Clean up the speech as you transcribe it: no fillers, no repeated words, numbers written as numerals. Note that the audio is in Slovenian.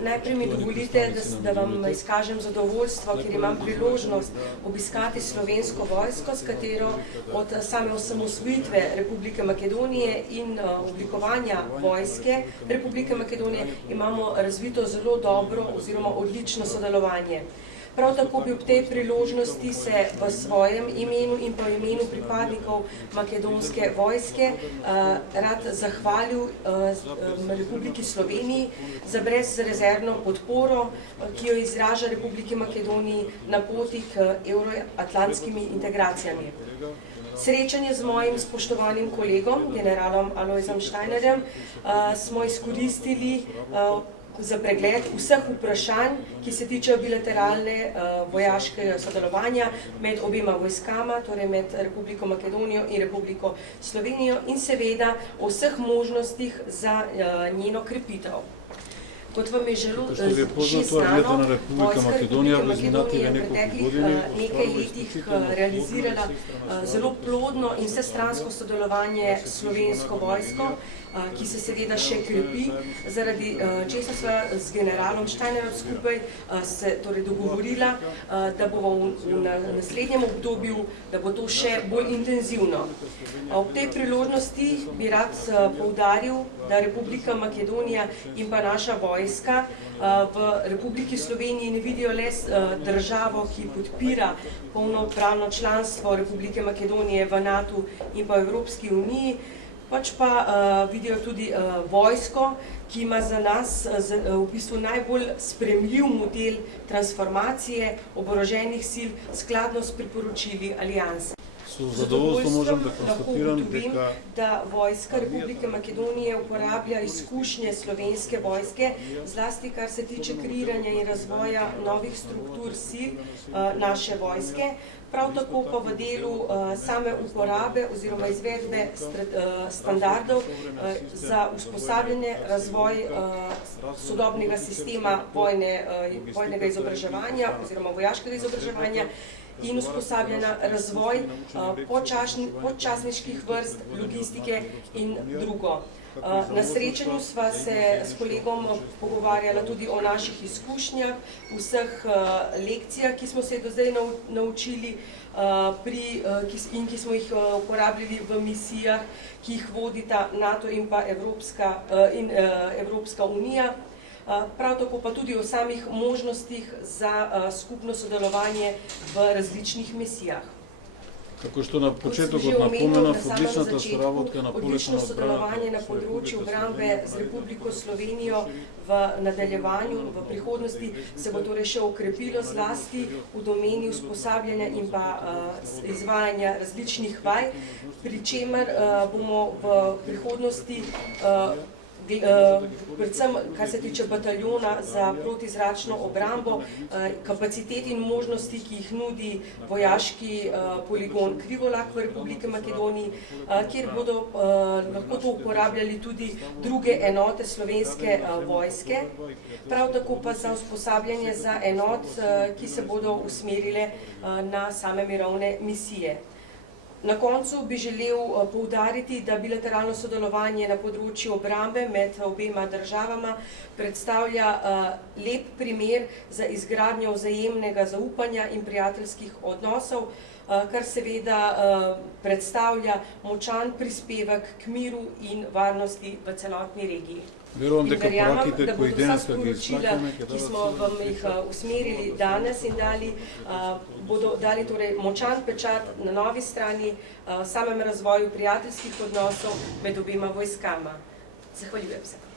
Najprej mi dovolite, da vam izkažem zadovoljstvo, ker imam priložnost obiskati Slovensko vojsko, s katero od same osamosvojitve Republike Makedonije in oblikovanja vojske Republike Makedonije imamo razvito zelo dobro oziroma odlično sodelovanje. Prav tako bi ob tej priložnosti se v svojem imenu in pa imenu pripadnikov makedonske vojske rad zahvalil Republiki Sloveniji za brezrezervno podporo, ki jo izraža Republiki Makedoniji na poti k evroatlantskimi integracijami. Srečanje z mojim spoštovanim kolegom, generalom Alojzom Steinerjem, smo izkoristili za pregled vseh vprašanj, ki se tičejo bilateralne vojaškega sodelovanja med obima vojskama, torej med Republiko Makedonijo in Republiko Slovenijo in seveda o vseh možnostih za njeno krepitev. Kot vam je že znano, vojska Republike Makedonije v preteklih nekaj letih realizirala zelo plodno in vsestransko sodelovanje s Slovensko vojsko, ki se seveda še krepi, zaradi česa sva z generalom Steinerjem skupaj se dogovorila, da bo v naslednjem obdobju, da bo to še bolj intenzivno. Ob tej priložnosti bi rad poudaril, da Republika Makedonija in pa naša vojska v Republiki Sloveniji ne vidijo le državo, ki podpira polnopravno članstvo Republike Makedonije v NATO in pa Evropski uniji, pač pa vidijo tudi vojsko, ki ima za nas v bistvu najbolj sprejemljiv model transformacije oboroženih sil skladno s priporočili alianse. Zadovoljstvom lahko ugotovim, da vojska Republike Makedonije uporablja izkušnje slovenske vojske, zlasti kar se tiče kreiranja in razvoja novih struktur sil naše vojske, prav tako pa v delu same uporabe oziroma izvedbe standardov za usposabljanje, razvoj sodobnega sistema vojnega izobraževanja oziroma vojaškega izobraževanja in usposabljena razvoj podčasniških vrst, logistike in drugo. Na srečanju sva se s kolegom pogovarjala tudi o naših izkušnjah, vseh lekcijah, ki smo se do zdaj naučili in ki smo jih uporabljali v misijah, ki jih vodita NATO in pa Evropska unija. Prav tako pa tudi o samih možnostih za skupno sodelovanje v različnih misijah. Odlično sodelovanje na področju obrambe z Republiko Slovenijo v nadaljevanju, v prihodnosti se bo torej še okrepilo zlasti v domeni usposabljanja in pa izvajanja različnih vaj, pri čemer bomo v prihodnosti predvsem, kar se tiče bataljona za protizračno obrambo, kapacitet in možnosti, ki jih nudi vojaški poligon Krivolak v Republike Makedoniji, kjer bodo lahko to uporabljali tudi druge enote slovenske vojske, prav tako pa za usposabljanje za enot, ki se bodo usmerile na same mirovne misije. Na koncu bi želel poudariti, da bilateralno sodelovanje na področju obrambe med obema državama predstavlja lep primer za izgradnjo vzajemnega zaupanja in prijateljskih odnosov, kar seveda predstavlja močan prispevek k miru in varnosti v celotni regiji. In verjamem, da bodo vsa sporočila, ki smo vam jih usmerili danes in bodo dali torej močan pečat na novi strani samem razvoju prijateljskih odnosov med obema vojskama. Zahvaljujem se.